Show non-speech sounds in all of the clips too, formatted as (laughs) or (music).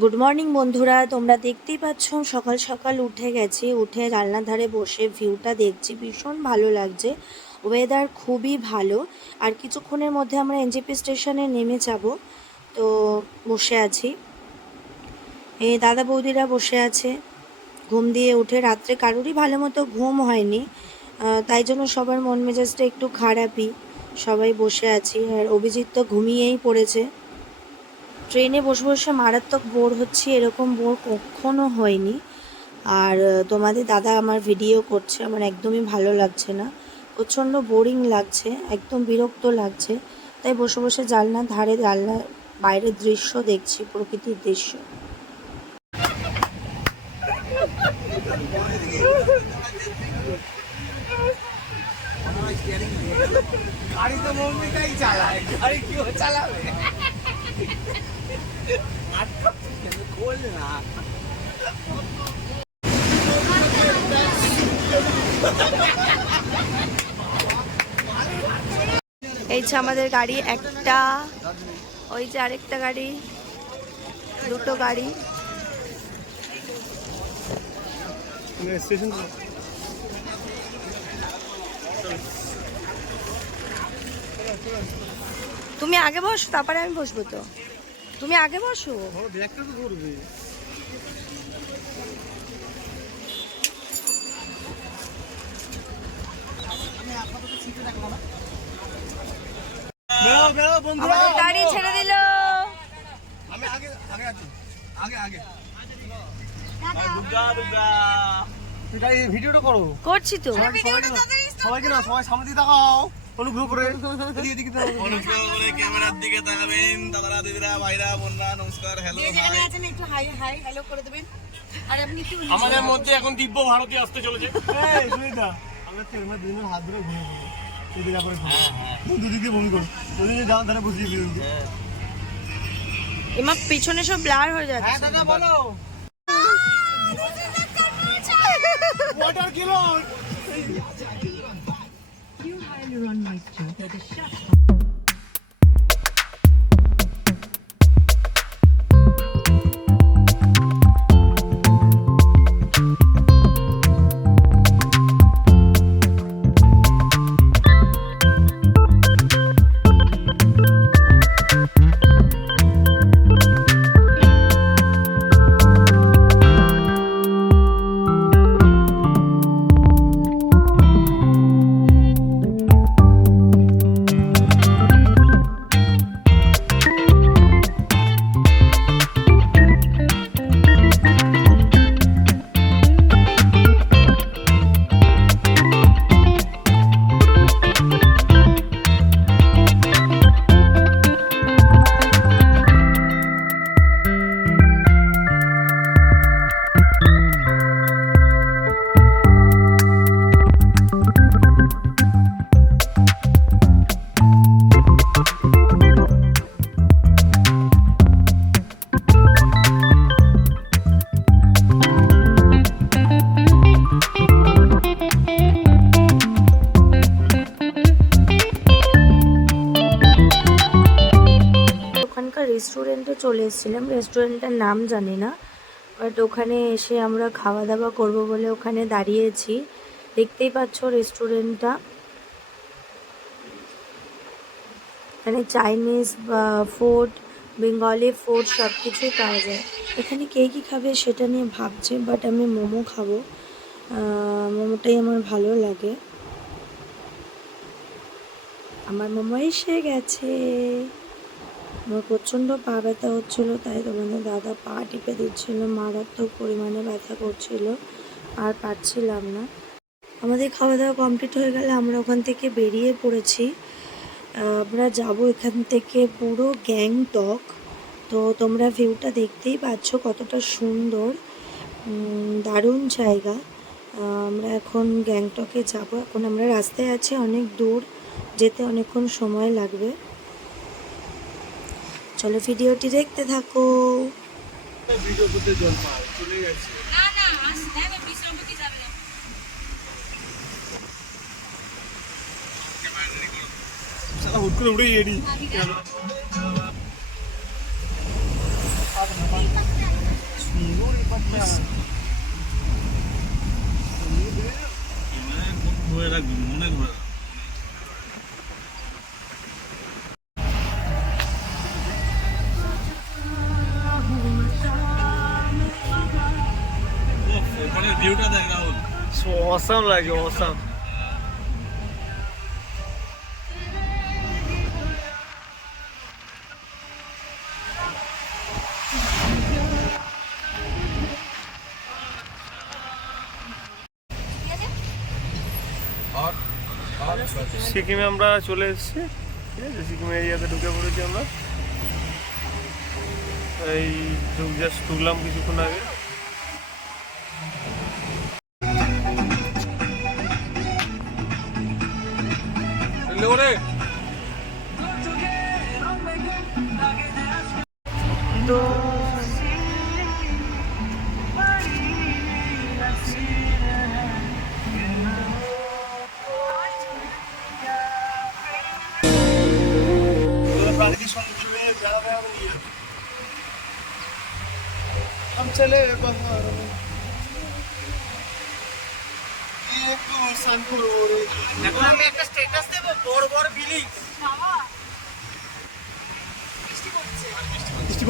Good morning বন্ধুরা। তোমরা দেখতেই পাচ্ছ, সকাল সকাল উঠে গেছি। উঠে জানলার ধারে বসে ভিউটা দেখছি। ভীষণ ভালো লাগছে। ওয়েদার খুবই ভালো। আর কিছুক্ষণের মধ্যে আমরা এনজিপি স্টেশনে নেমে যাব। তো বসে আছি। এই দাদা বৌদিরা বসে আছে। ঘুম দিয়ে উঠে রাত্রে কারোরই ভালো মতো ঘুম হয়নি। তাই জন্য সবার মন মেজাজটা একটু খারাপই। সবাই বসে আছি। আর অভিজিৎ তো ঘুমিয়েই পড়েছে। ট্রেনে বসে বসে মারাত্মক বোর হচ্ছে, এরকম বোর কখনো হয়নি। আর তোমাদের দাদা আমার ভিডিও করছে, আমার একদমই ভালো লাগছে না। প্রচণ্ড বোরিং লাগছে, একদম বিরক্ত লাগছে। তাই বসে বসে জানলার ধারে, জানলা বাইরের দৃশ্য দেখছি, প্রকৃতির দৃশ্য। গাড়ি তো চালায়, গাড়ি কি ও চালাবে? এই যে আমাদের গাড়ি একটা ওই যে আরেকটা গাড়ি দুটো গাড়ি। স্টেশন তুমি আগে বসো তারপরে আমি বসবো তো। তুমি আগে বসো। গাড়ি ছেড়ে দিল। আমি আগে আগে আগে আগে। দুর্গা দুর্গা। তুই তাই ভিডিওটা করো। করছি তো। সবাইকে না সবাইকে না। সবাই সামনে দিয়ে তাকাও। অনুগ্রহ করে এদিকে এদিকে তাকাও। অনুগ্রহ করে ক্যামেরার দিকে তাকাবেন দাদারা দিদিরা ভাইরা বোনরা নমস্কার হ্যালো হাই আমাদের মধ্যে এখন দিব্য ভারতী আসতে চলেছে এই, সুনিতা, আমরা তো দুজনের হাত ধরে ঘুরে ঘুরে। এদিকে ঘুরে। দুদিক দিয়ে বমি করো। ধারে। এমা পিছনে সব ব্লার হয়ে হ্যাঁ, দাদা, বলো। Hyaluron Moisture for the shut রেস্টুরেন্টে চলে এসেছিলাম। রেস্টুরেন্টের নাম জানি না বাট ওখানে এসে আমরা খাওয়া দাওয়া করব বলে ওখানে দাঁড়িয়েছি। দেখতেই পাচ্ছ রেস্টুরেন্টটা এখানে চাইনিজ বা ফুড বেঙ্গলি ফুড সব কিছুই পাওয়া যায়। এখানে কে কী খাবে সেটা নিয়ে ভাবছে বাট আমি মোমো খাব। মোমোটাই আমার ভালো লাগে। আমার মোমো এসে গেছে। আমার প্রচণ্ড পা ব্যথা হচ্ছিল, তাই তোমাদের দাদা পা টিপে দিচ্ছিল, মারাত্মক পরিমাণে ব্যথা করছিল আর পারছিলাম না। আমাদের খাওয়া দাওয়া কমপ্লিট হয়ে গেলে আমরা ওখান থেকে বেরিয়ে পড়েছি। আমরা যাব এখান থেকে পুরো গ্যাংটক। তো তোমরা ভিউটা দেখতেই পাচ্ছ কতটা সুন্দর দারুণ জায়গা। আমরা এখন গ্যাংটকে যাব। এখন আমরা রাস্তায় আছি, অনেক দূর, যেতে অনেকক্ষণ সময় লাগবে। চলো ভিডিওটি দেখতে থাকো ভিডিও করতে জল পায় চলে গেছে শালা হুট করে উড়ে এডি ধরে রাখবি মনে ধরে awesome লাগে awesome. সিকিমে আমরা চলে এসেছি। ঠিক আছে সিকিম এরিয়াতে ঢুকে পড়েছি আমরা। এই জাস্ট ঢুকলাম কিছুক্ষণ আগে। চলে ব্যবহার একটু স্নান এখন আমি একটা স্ট্যাটাস দেবো বড় বড় বিলিং বৃষ্টি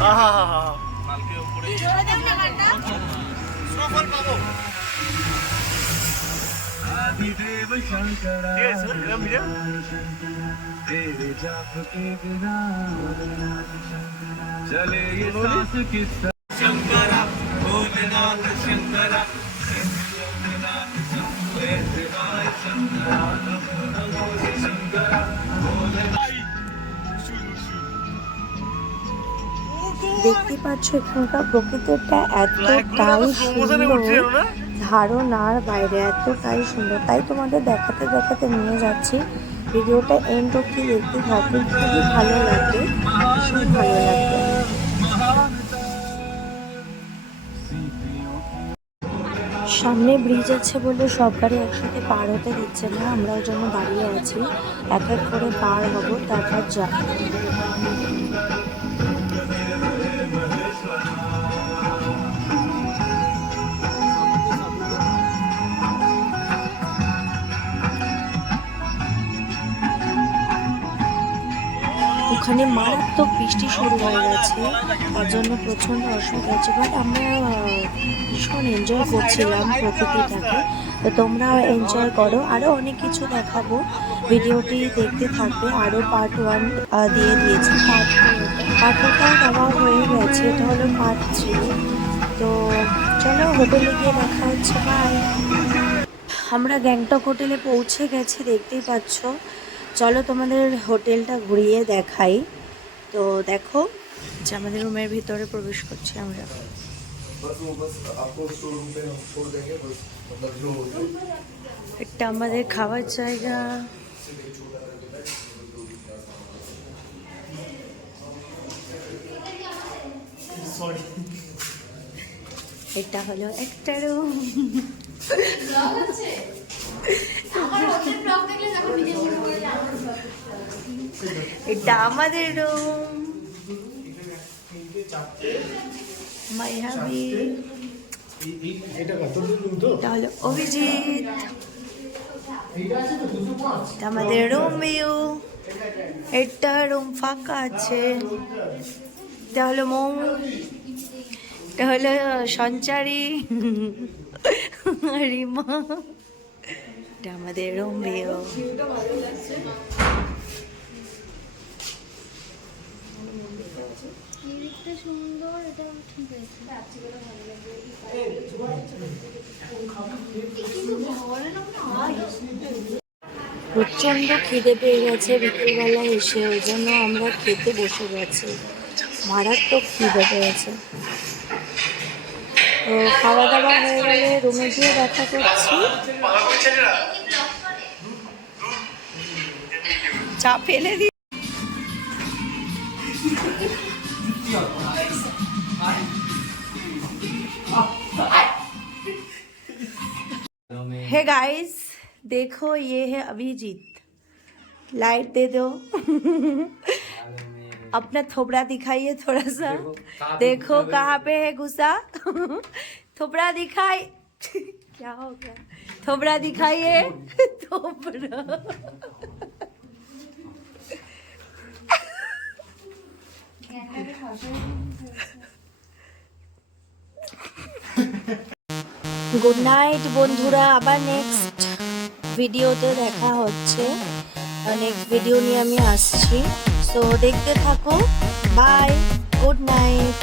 হা হা হা। সফল পাবো আদিদেব শঙ্কর ঠিক আছে এরকম ভিডিও तेरे जाप के बिना चले ये सांस किस দেখতে পাচ্ছ এখানকার প্রকৃতিটা এতটাই সুন্দর। ধারণার বাইরে এতটাই সুন্দর। তাই তোমাদের দেখাতে দেখাতে নিয়ে যাচ্ছি। ভিডিওটা এন্ড অব্দি দেখতে থাকবে খুবই ভালো লাগবে। ভীষণ ভালো লাগবে। সামনে ব্রিজ আছে বলে সব গাড়ি একসাথে পার হতে দিচ্ছে না। আমরা ওই জন্য দাঁড়িয়ে আছি। এক এক করে পার হব তারপর যাব। ওখানে মারাত্মক বৃষ্টি শুরু হয়ে গেছে। তার জন্য প্রচণ্ড অসুবিধা হচ্ছে। বাট আমরা ভীষণ এনজয় করছিলাম প্রকৃতিটাকে। তো তোমরাও এনজয় করো। আরও অনেক কিছু দেখাবো। ভিডিওটি দেখতে থাকবে। আরও পার্ট ওয়ান দিয়ে দিয়েছি। পার্ট টু পার্ট টুটাও দেওয়া হয়ে গেছে। এটা হলো পার্ট থ্রি তো চলো হোটেলে গিয়ে দেখা হচ্ছে। বাই আমরা গ্যাংটক হোটেলে পৌঁছে গেছি। দেখতেই পাচ্ছ। চলো তোমাদের হোটেলটা ঘুরিয়ে দেখাই। তো দেখো যে আমাদের রুমের ভিতরে প্রবেশ করছি আমরা। একটা আমাদের খাওয়ার জায়গা। এটা হলো একটা রুম এটা আমাদের রুম মাই হাবি। এটা হলো অভিজিৎ। এটা আমাদের রুম ভিউ এটা রুম ফাঁকা আছে। এটা হলো মৌ। এটা হলো সঞ্চারী। রিমা। এটা আমাদের রুম ভিউ সুন্দর এটা ঠিক আছে কিন্তু ঘরে না প্রচণ্ড খিদে পেয়ে গেছে বিকেলবেলায় এসে ওই জন্য আমরা খেতে বসে গেছি। মারাত্মক খিদে পেয়েছে। তো খাওয়া দাওয়া হয়ে গেলে রুমে গিয়ে দেখা করছি। চা ফেলে দি हे गाइस देखो ये है अभिजीत लाइट दे दो अपना थोबड़ा दिखाइए थोड़ा सा देखो कहाँ पे है गुस्सा थोबड़ा दिखाई क्या हो गया थोबड़ा दिखाइए (laughs) थोबड़ा (laughs) গুড নাইট বন্ধুরা। আবার নেক্সট ভিডিওতে দেখা হচ্ছে। নেক্সট ভিডিও নিয়ে আমি আসছি। সো দেখতে থাকো। Bye good night